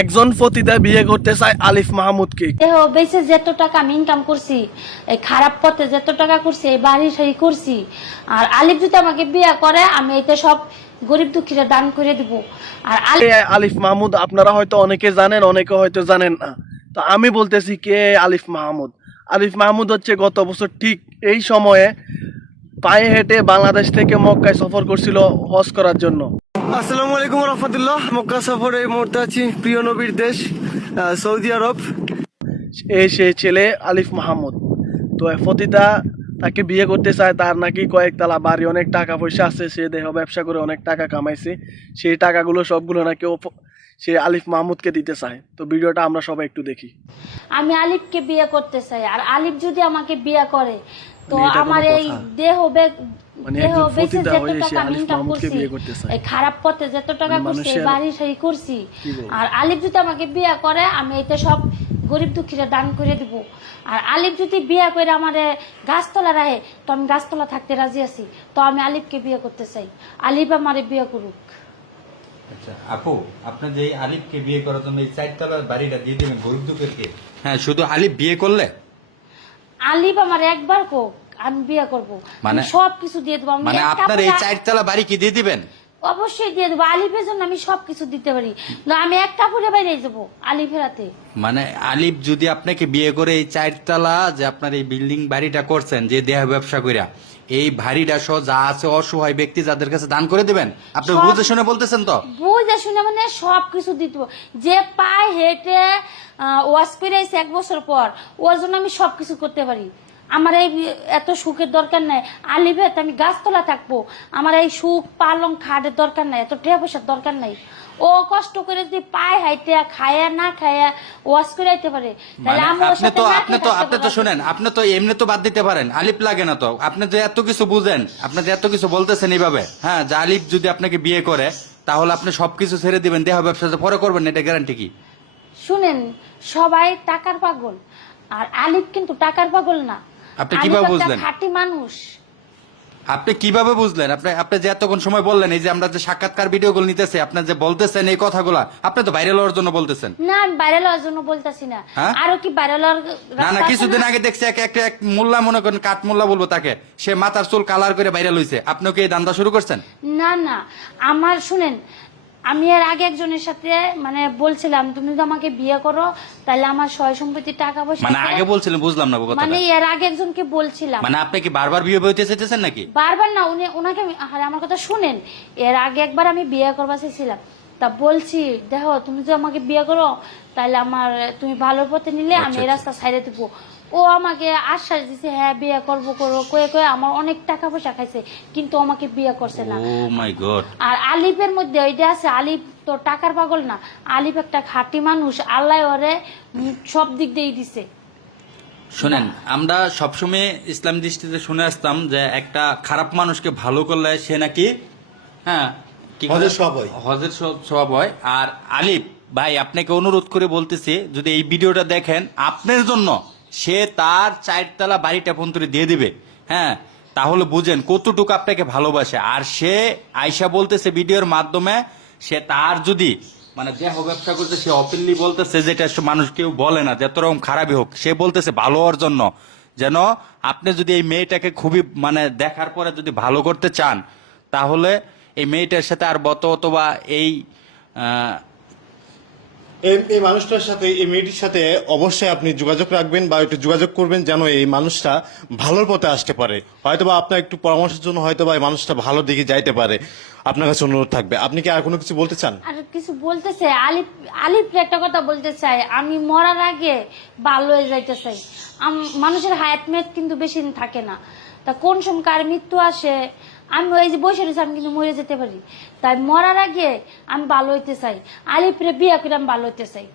একজন পতিতা বিয়ে করতে চায় আলিফ মাহমুদকে। দেহ বেঁচে যত টাকা আমি ইনকাম করছি এই খারাপ পথে যত টাকা করছি এই বাড়ি সারি করছি। আর আলিফ যদি আমাকে বিয়ে করে আমি এটা সব গরিব দুঃখীরা দান করে দিব। আর আলিফ আলিফ মাহমুদ আপনারা হয়তো অনেকে জানেন অনেকে হয়তো জানেন না। তো আমি বলতেছি কে আলিফ মাহমুদ? আলিফ মাহমুদ হচ্ছে গত বছর ঠিক এই সময়ে পায়ে হেঁটে বাংলাদেশ থেকে মক্কায় সফর করছিল হজ করার জন্য। আসসালামু আলাইকুম রহমতুল্লাহ। মক্কা সফরে এই মুহূর্তে আছি প্রিয় নবীর দেশ সৌদি আরব। এই সে ছেলে আলিফ মাহমুদ। তো ফতিদা তাকে বিয়ে করতে চায়, তার নাকি কয়েকতলা বাড়ি, অনেক টাকা পয়সা আছে, সে দেহ ব্যবসা করে অনেক টাকা কামাইছে। সেই টাকাগুলো সবগুলো নাকি সে আলিফ মাহমুদকে দিতে চায়। তো ভিডিওটা আমরা সবাই একটু দেখি। আমি আলিফকে বিয়ে করতে চাই আর আলিফ যদি আমাকে বিয়ে করে তো মানে আমার এই দেহ মানে আমি খারাপ পথে যত টাকা মানে করছি বাড়ি সারি করছি। আর আলিফ যদি আমাকে বিয়ে করে আমি এটা সব গরিব দুঃখীরা দান করে দিব। আর আলিফ যদি বিয়ে করে আমার গাছতলা রাহে তো আমি গাছতলা থাকতে রাজি আছি। তো আমি আলিফকে বিয়ে করতে চাই। আলিফ আমারে বিয়ে করুক। আচ্ছা আপু আপনার যে আলিফকে বিয়ে করার জন্য এই চারতলার বাড়িটা দিয়ে দেবেন গরিব দুঃখেরকে হ্যাঁ শুধু আলিফ বিয়ে করলে? আলিফ আমার একবার কোক আমি বিয়ে করব। মানে- সব কিছু দিয়ে দেবো। মানে আপনার এই চারতলা বাড়ি কি দিয়ে দিবেন? অবশ্যই দিয়ে দেবো। আলিফের জন্য আমি সবকিছু দিতে পারি। না আমি এক কাপড়ে বাইরে যাব আলিফের হাতে। মানে আলিফ যদি আপনাকে বিয়ে করে এই চারতলা যে আপনার এই বিল্ডিং বাড়িটা করছেন যে দেহ ব্যবসা কইরা এই ভারীটা সহ যা আছে অসহায় ব্যক্তি যাদের কাছে দান করে দেবেন আপনি সব- বুঝে শুনে বলতেছেন তো? বুঝে শুনে মানে সবকিছু কিছু দিতে যে পায় হেঁটে ওয়াশ করে এক বছর পর ওর জন্য আমি সবকিছু করতে পারি। আমার এই এত সুখের দরকার নাই। আলিফের আমি গাছতলা থাকব। আমার এই সুখ পালং খাটের দরকার নাই এত টেয়া পয়সার দরকার নাই। ও কষ্ট করে যদি পায়ে হাইতে খায়া না খায়া ওয়াশ করে আইতে পারে তাহলে মানে আমি আপনি তো আপনি তো আপনি তো শুনেন আপনি তো এমনি তো বাদ দিতে পারেন আলিফ লাগে না তো। আপনি যে এত কিছু বুঝেন আপনি যে এত কিছু বলতেছেন এইভাবে হ্যাঁ যে আলিফ যদি আপনাকে বিয়ে করে তাহলে আপনি সবকিছু ছেড়ে দিবেন দেহ ব্যবসা পরে করবেন এটা গ্যারান্টি কি? শুনেন সবাই টাকার পাগল আর আলিফ কিন্তু টাকার পাগল না। আপনি কীভাবে বুঝলেন? খাঁটি মানুষ। আপনি কীভাবে বুঝলেন? আপনি আপনি যে এতক্ষণ সময় বললেন এই যে আমরা যে সাক্ষাৎকার ভিডিওগুলো নিতেছি আপনি যে বলতেছেন এই কথাগুলা আপনি তো ভাইরাল হওয়ার জন্য বলতেছেন। না আমি বাইরে লওয়ার জন্য বলতেছি না। হ্যাঁ? আরও কি বাইরে লওয়ার না না কিছুদিন আগে দেখছি এক এক এক মোল্লা মনে করেন কাঠ মোল্লা বলব তাকে সে মাথার চুল কালার করে ভাইরাল হয়েছে আপনিও কি এই দান্দা শুরু করছেন? না না আমার শুনেন আমি এর আগে একজনের সাথে মানে বলছিলাম তুমি যদি আমাকে বিয়ে করো তাহলে আমার সয় সম্পত্তি টাকা পয়সা মানে আগে বলছিলেন বুঝলাম না মানে এর আগে একজনকে বলছিলাম। মানে আপনি কি বারবার বিয়ে বইতে চাইতেছেন নাকি? বারবার না উনি ওনাকে আমি- আরে আমার কথা শুনেন। এর আগে একবার আমি বিয়ে করবা চাইছিলাম। তা বলছি দেখো তুমি যদি আমাকে বিয়ে করো তাহলে আমার তুমি ভালো পথে নিলে আমি আচ্ছা, এই আচ্ছা। রাস্তা ছাইড়ে দেবো। ও আমাকে আশ্বাস দিছে হ্যাঁ বিয়ে করব করব। কয়ে কয়ে আমার অনেক টাকা পয়সা খাইছে কিন্তু আমাকে বিয়ে করছে না। ও মাই গড। আর আলিফের মধ্যে ওইটা আছে আলিফ তো টাকার পাগল না আলিফ একটা খাঁটি মানুষ আল্লাহ ওরে সব দিক দিয়েই দিছে। শোনেন আমরা সবসময় ইসলাম দৃষ্টিতে শুনে আসতাম যে একটা খারাপ মানুষকে ভালো করলে সে নাকি হ্যাঁ কি? হজের সওয়াব হয়। হজের সব- সওয়াব হয়। আর আলিফ ভাই আপনাকে অনুরোধ করে বলতেছি যদি এই ভিডিওটা দেখেন আপনার জন্য সে তার চারতলা বাড়িটা পর্যন্ত দিয়ে দিবে। হ্যাঁ তাহলে বুঝেন কতটুকু আপনাকে ভালোবাসে। আর সে আয়সা বলতেছে ভিডিওর মাধ্যমে, সে তার যদি মানে দেহ ব্যবসা করতে সে অপেনলি বলতেছে যেটা মানুষ কেউ বলে না যত রকম খারাপই হোক। সে বলতেছে ভালো হওয়ার জন্য। যেন আপনি যদি এই মেয়েটাকে খুবই মানে দেখার পরে যদি ভালো করতে চান, তাহলে এই মেয়েটার সাথে আর বত অথবা এই এই মানুষটার সাথে, এই মেয়েটির সাথে অবশ্যই আপনি যোগাযোগ রাখবেন বা একটু যোগাযোগ করবেন যেন এই মানুষটা ভালোর পথে আসতে পারে। হয়তোবা আপনার একটু পরামর্শের জন্য হয়তোবা এই মানুষটা ভালো দিকে যাইতে পারে। আপনার কাছে অনুরোধ থাকবে। আপনি কি আর কোনো কিছু বলতে চান? আর কিছু বলতে চাই? আলিফ আলিফ একটা কথা বলতে চাই। আমি মরার আগে ভালো হয়ে যাইতে চাই। মানুষের হায়াত মেদ কিন্তু বেশি থাকে না। তা কোন সময় কার মৃত্যু আসে আমি ওই যে বসে রয়েছি, আমি কিন্তু মরে যেতে পারি। তাই মরার আগে আমি ভালো হইতে চাই। আলিপুরে বিয়ে করে আমি ভালো হইতে চাই।